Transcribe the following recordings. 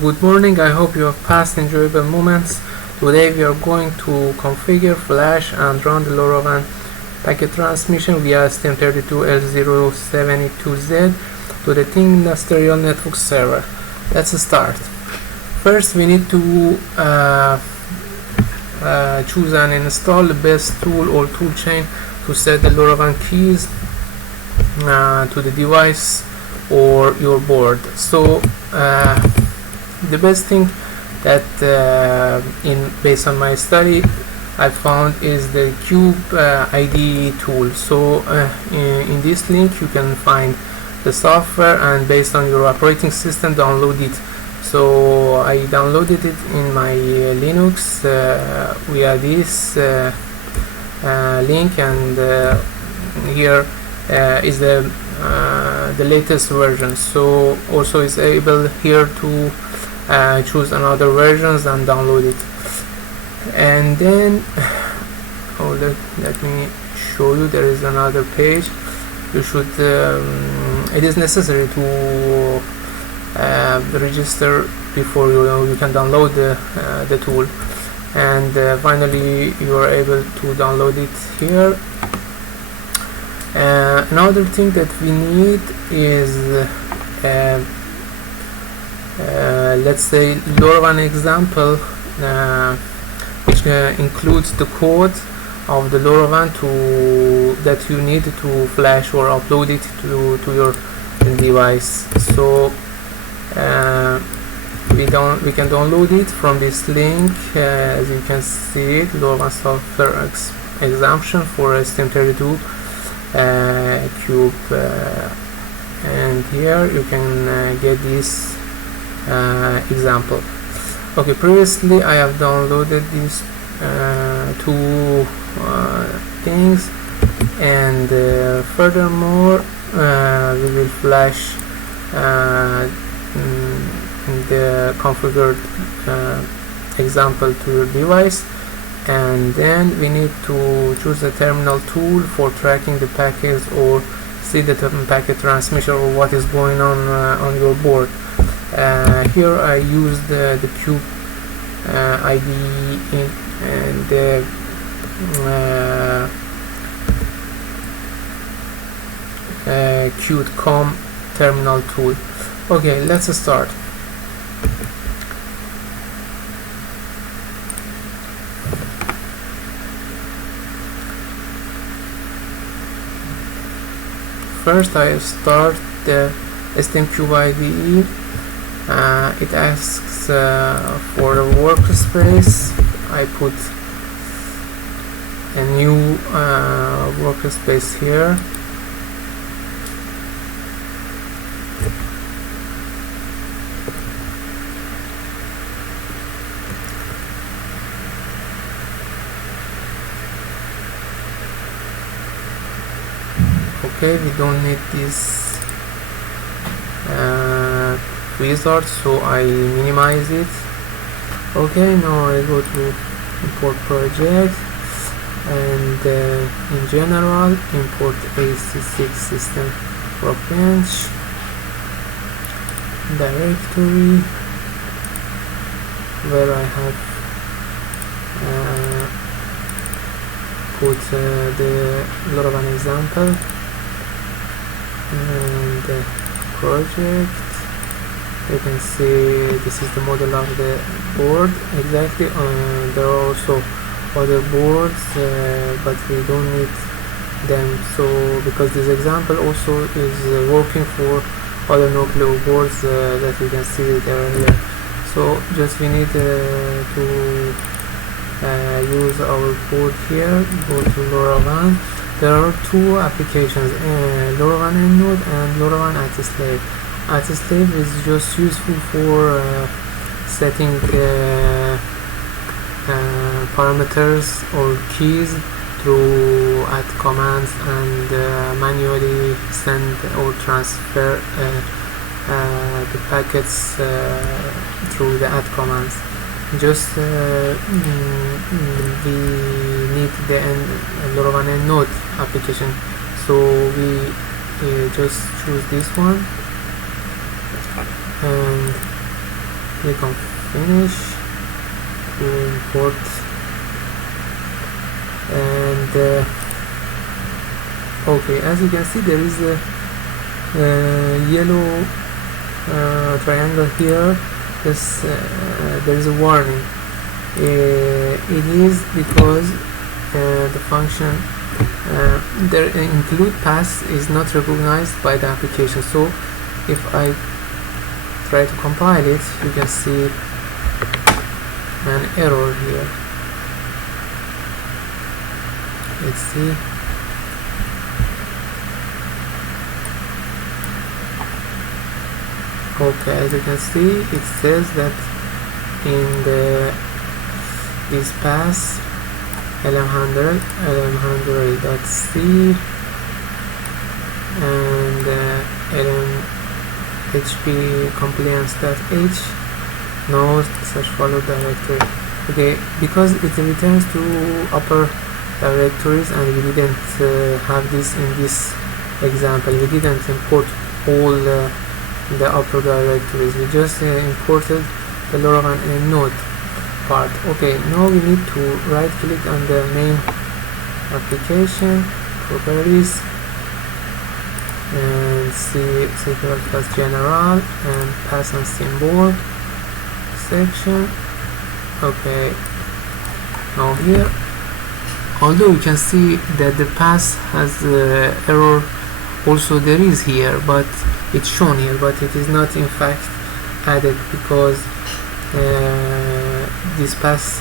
Good morning, I hope you have passed enjoyable moments. Today we are going to configure, flash and run the Lorawan packet transmission via STM32 L072Z to the Thing Industrial Network server. Let's start. First we need to choose and install the best tool or toolchain to set the Lorawan keys to the device or your board. So the best thing that based on my study I found is the Cube-IDE tool. So in this link you can find the software and based on your operating system download it. So I downloaded it in my Linux via this link, and here is the latest version. So also is able here to choose another versions and download it. And then let me show you, there is another page. You should it is necessary to register before you can download the tool, and finally you are able to download it here. Another thing that we need is let's say Lorawan example, which includes the code of the Lorawan that you need to flash or upload it to your device. So we can download it from this link. As you can see it, Lorawan software exemption for STM32 Cube, and here you can get this example. Okay, previously I have downloaded these two things, and furthermore we will flash the configured example to your device, and then we need to choose the terminal tool for tracking the packets or see the packet transmission or what is going on your board. Here I used the Cube-IDE and the Cutecome terminal tool. Okay, let's start. First I start the STM Cube-IDE. It asks for a workspace. I put a new workspace here. Okay, we don't need this wizard, so I minimize it. Okay, now I go to import project, and in general import AC6 system workbench directory where I have put the Lorawan example and project. You can see this is the model of the board exactly. There are also other boards, but we don't need them, so because this example also is working for other Nucleo boards that you can see there here. So just we need to use our board here. Go to Lorawan. There are two applications, Lorawan-end-node and Lorawan-at-slave. At-slave is just useful for setting parameters or keys through add commands and manually send or transfer the packets through the add commands. Just we need the Lorawan-end-node application, so we just choose this one, and click on finish to import, and okay, as you can see there is a yellow triangle here. There is a warning. It is because the function the include pass is not recognized by the application. So if I try to compile it, you can see an error here. Let's see. Okay, as you can see, it says that in this pass lm100.c and lmhp compliance.h no such follow directory. Okay, because it returns to upper directories, and we didn't have this in this example. We didn't import all the upper directories. We just imported the Lorawan-end-node part. Okay, now we need to right click on the main application, properties, and see secure class general and pass and symbol section. Okay, now here, although you can see that the pass has error also there is here, but it's shown here, but it is not in fact added because this pass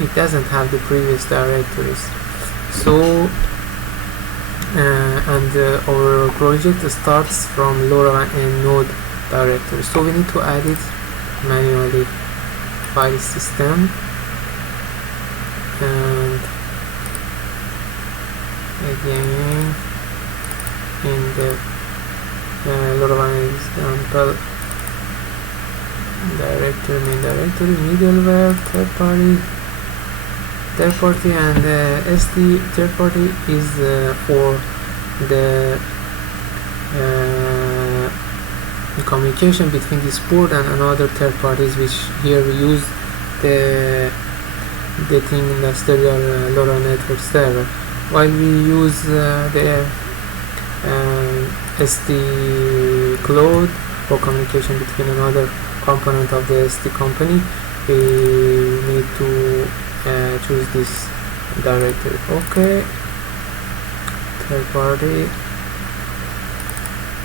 it doesn't have the previous directories. So and our project starts from Lorawan-end-node directory, so we need to add it manually. File system, and again in the Lorawan example directory, main directory, middleware, third party, and SD third party is for the communication between this board and another third parties, which here we use the thing industrial LoRa network server, while we use the SD cloud for communication between another component of the SD company. We need to choose this directory. Okay, third party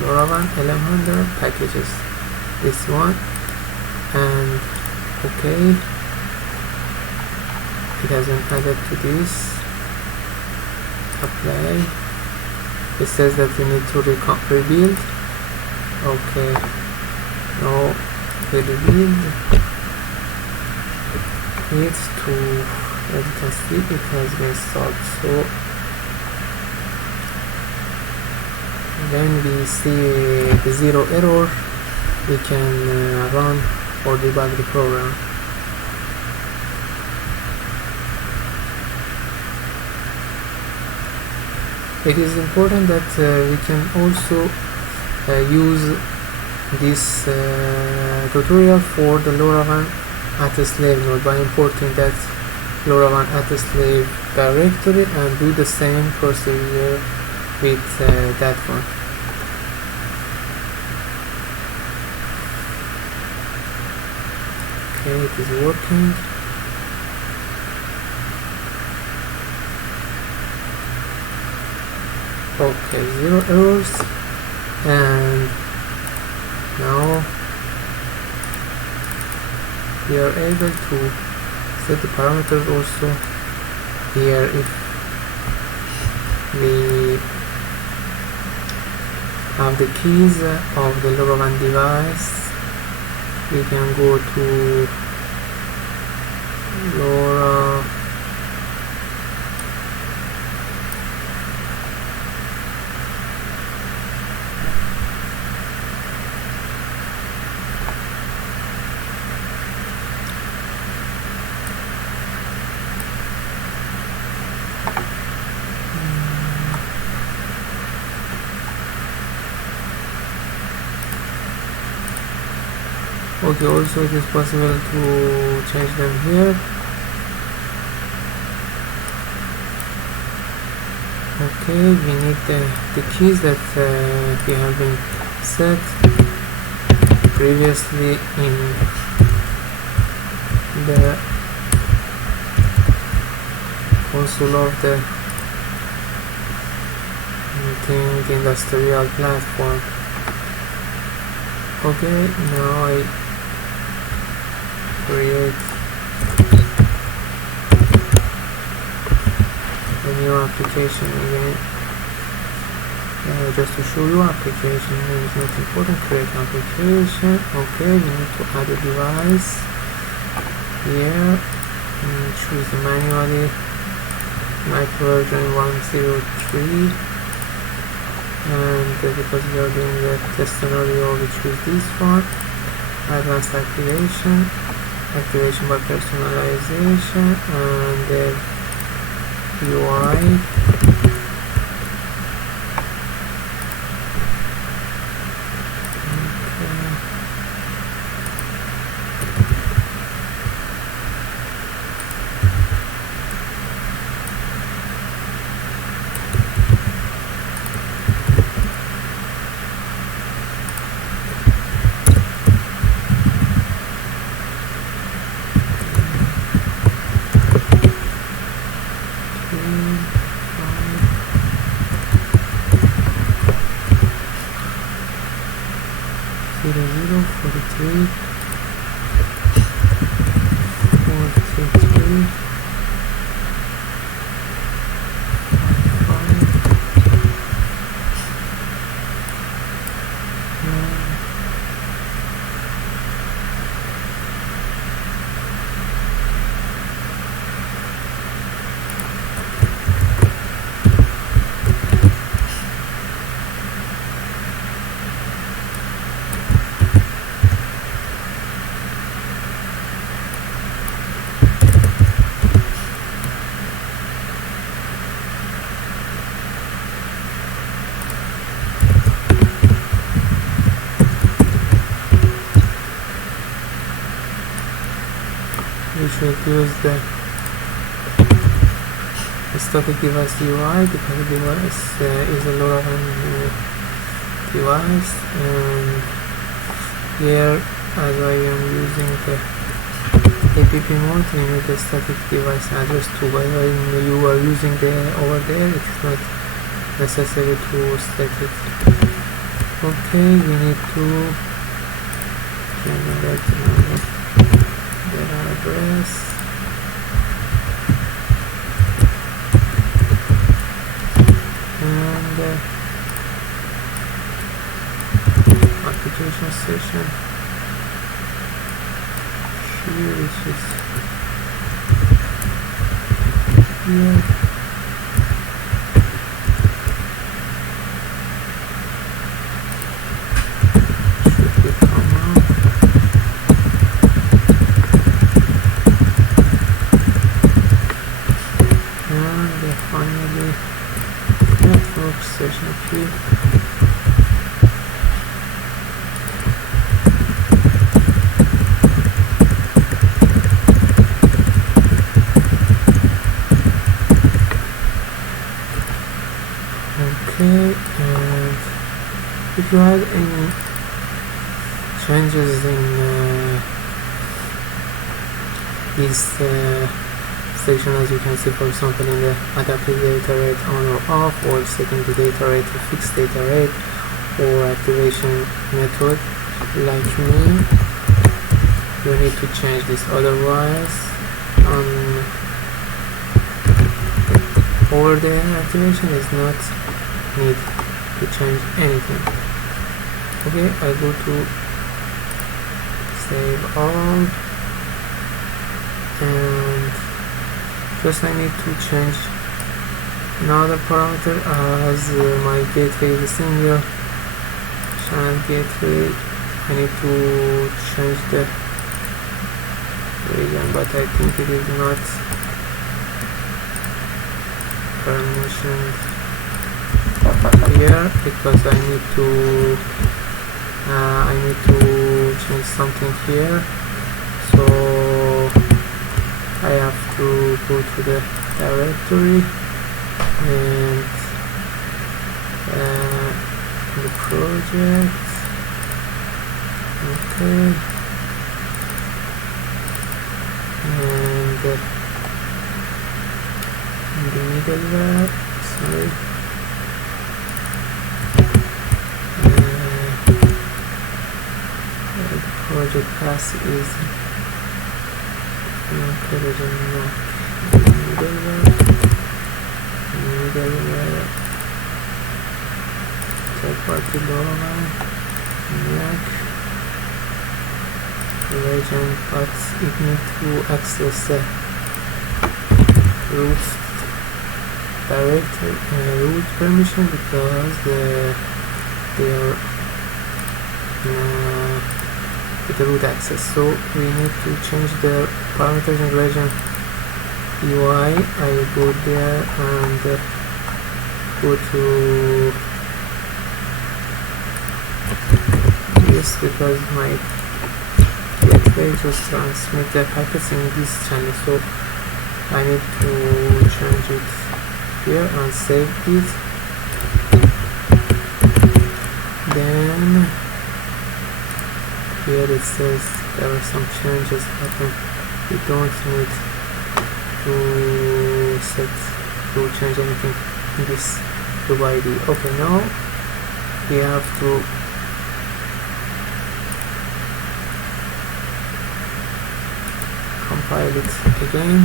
Lorawan LM100 packages, this one, and okay, it has been added to this. Apply. It says that we need to rebuild. Okay, now we rebuild it to, as you can see, it has been solved. So when we see the zero error, we can run or debug the program. It is important that we can also use this tutorial for the Lorawan-at-slave node by importing that Lorawan-at-slave directory and do the same procedure with that one. Okay, it is working. Okay, zero errors, and now we are able to set the parameters also here. If we have the keys of the Lorawan device, we can go to LoRa Okay, also it is possible to change them here. Okay, we need the keys that we have been set previously in the console of the industrial platform. Okay, now I create a new application again. Just to show you, application name is not important. Create application. Okay, we need to add a device here. Choose the manually Mac version 103, and because we are doing the test scenario, we choose this one. Advanced activation by personalization, and the UI. We should use the static device UI. The static device is a Lorawan device, and here, as I am using the app mode, we need the static device address too. When you are using the over there, it is not necessary to set it. Okay, we need to generate the address. And application session here, which is here. Should be common. And finally network session key. Okay, and if you had any changes in this section, as you can see, for example, in the adaptive data rate on or off, or setting the data rate to fixed data rate, or activation method, like me, you need to change this. Otherwise, over the activation is not need to change anything. Okay, I go to save all, and just I need to change another parameter, as my gateway is a single channel gateway. I need to change the region, but I think it is not permissioned here, because I need to change change something here. So I have to go to the directory and the project. Okay, and the middleware, sorry, the project path is middleware, third-party Lorawan legend, but it needs to access the root directory, root permission, because they are with the root access. So we need to change the parameters in legend UI. I will go there and go to this, because my gateway just transmit the packets in this channel, so I need to change it here and save it. Then here it says there are some changes happen. You don't need to change anything in this Cube-IDE. Okay, now we have to compile it again.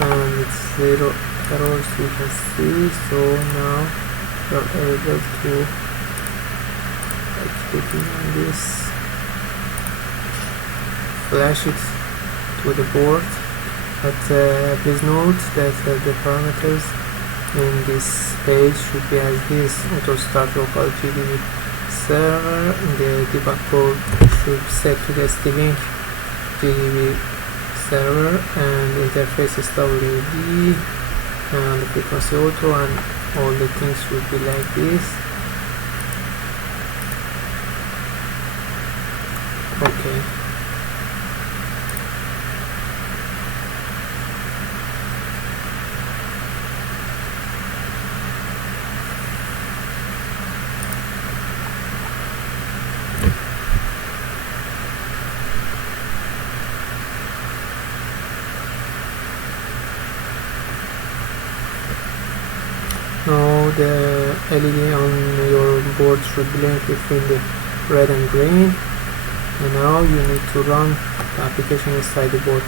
And it's 0 errors, you can see. So now you're able to clicking on this, flash it to the board. But please note that the parameters in this page should be as this: auto start local GDB server, the debug code should set to the ST-Link GDB server, and interface is WD, and the frequency auto, and all the things should be like this. Okay. Now the LED on your board should blink between the red and green, and now you need to run the application inside the board.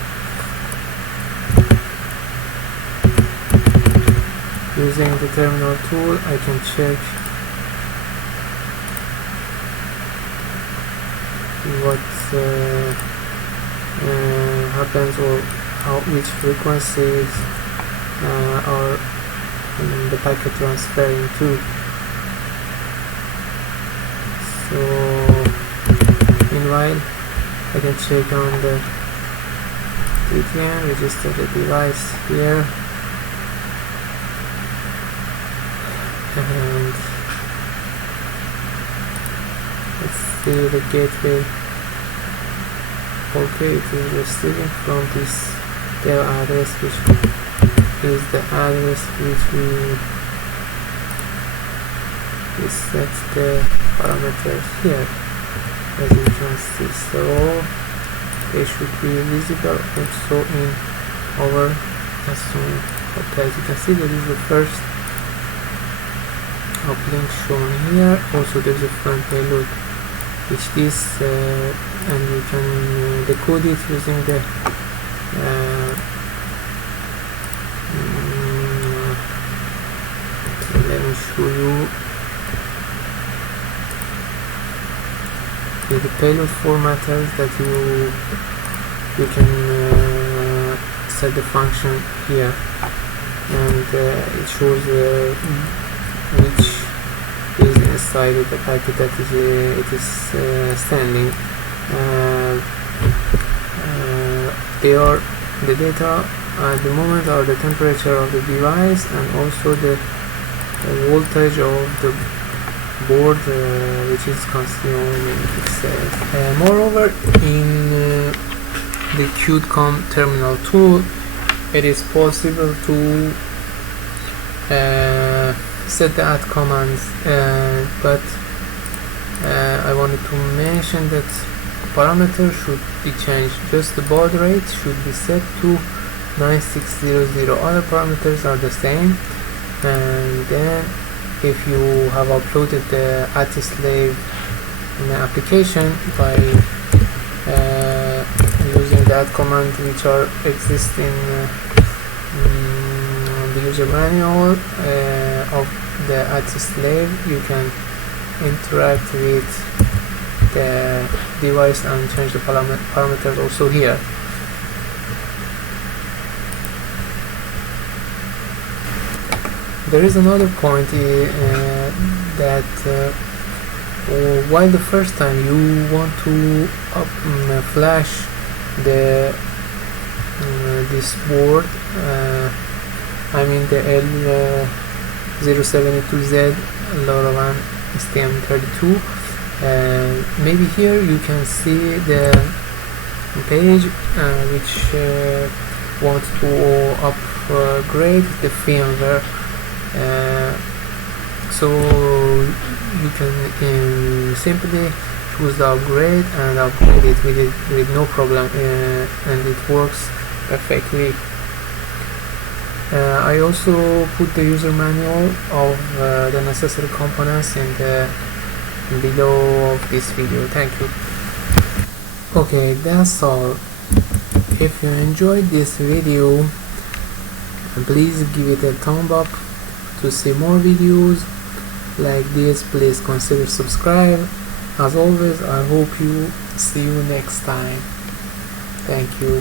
Using the terminal tool, I can check what happens, or which frequencies are the packet transferring to. So meanwhile I can check on the TTN, register the device here, and let's see the gateway. Okay, it is receiving from this their address, which is the address which we set the parameters here, as you can see. So they should be visible also in our custom. Okay, as you can see, that is the first uplink shown here. Also there is a front payload, which is and you can decode it using the let me show you the payload formatters that you can set the function here, and it shows which is inside of the packet that it is sending. They are the data at the moment are the temperature of the device, and also the voltage of the board which is consuming itself. Moreover, in the Cutecome terminal tool, it is possible to set the add commands, but I wanted to mention that parameter should be changed. Just the baud rate should be set to 9600. Other parameters are the same. And then if you have uploaded the add slave in the application by using that command which are exist in the user manual of the add slave, you can interact with the device and change the parameters also here. There is another point that while the first time you want to flash this board, I mean the L072Z-LRWAN STM32, maybe here you can see the page which wants to upgrade the firmware. So you can simply choose the upgrade and upgrade it with no problem, and it works perfectly. I also put the user manual of the necessary components in the below of this video. Thank you. Okay, that's all. If you enjoyed this video, please give it a thumb up. To see more videos like this, please consider subscribe. As always, I hope you see you next time. Thank you.